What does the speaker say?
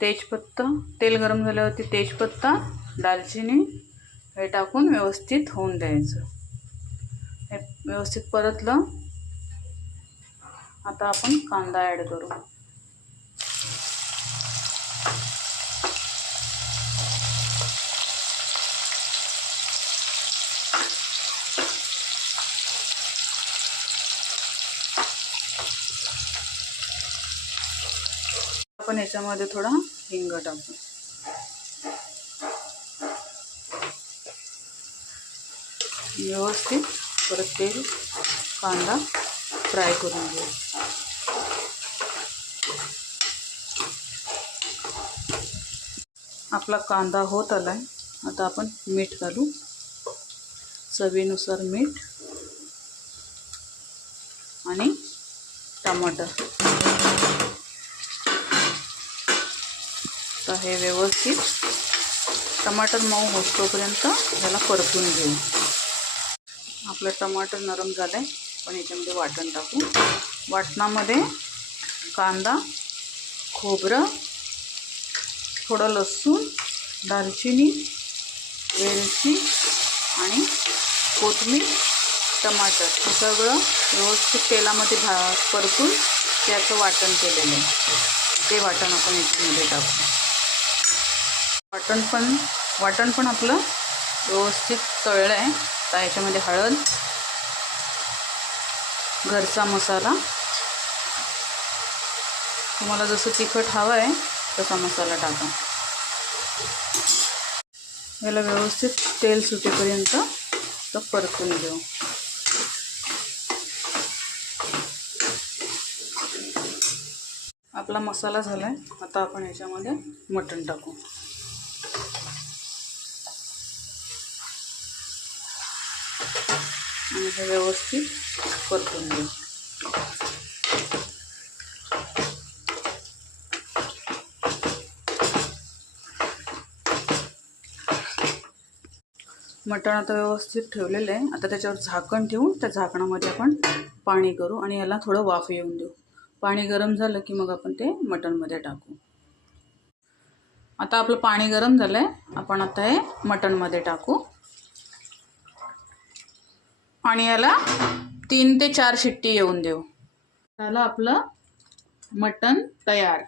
तेजपत्ता, तेल गरम झाल्यावरती तेजपत्ता, दालचिनी हे टाकून व्यवस्थित होऊन द्यायचं. हे व्यवस्थित परतलं. आता आपण कांदा ॲड करू. आपण याच्यामध्ये थोडा हिंग टाकू. व्यवस्थित परत तेल कांदा फ्राय करून घेऊ. आपला कांदा होत आलाय. आता आपण मीठ घालू. चवीनुसार मीठ आणि टमाटर. तर हे व्यवस्थित टमाटर मऊ होईपर्यंत याला परतून घेऊ. आपलं टमाटर नरम झालंय. पण याच्यामध्ये वाटण टाकू. वाटणामध्ये कांदा, खोबरं, थोडं लसूण, दालचिनी, वेलची आणि कोथिंबीर, टमाटर हे सगळं व्यवस्थित तेलामध्ये परतून त्याचं वाटण केलेलं आहे. ते वाटण आपण याच्यामध्ये टाकू. वाटण पण आपलं व्यवस्थित तळलं आहे. तर याच्यामध्ये हळद, घरचा मसाला, तुम्हाला जसं तिखट हवं आहे तसा मसाला टाका. याला व्यवस्थित तेल सुटेपर्यंत तर परतून घेऊ. आपला मसाला झालाय. आता आपण याच्यामध्ये मटण टाकू. आणि हे व्यवस्थित परतून घेऊ. मटण आता व्यवस्थित ठेवलेलं आहे. आता त्याच्यावर झाकण ठेवून त्या झाकणामध्ये आपण पाणी करू आणि याला थोडं वाफ येऊन देऊ. पाणी गरम झालं की मग आपण ते मटणमध्ये टाकू. आता आपलं पाणी गरम झालं आहे. आपण आता हे मटणमध्ये टाकू आणि याला 3 ते 4 शिट्टी येऊन देऊ. झालं आपलं मटण तयार.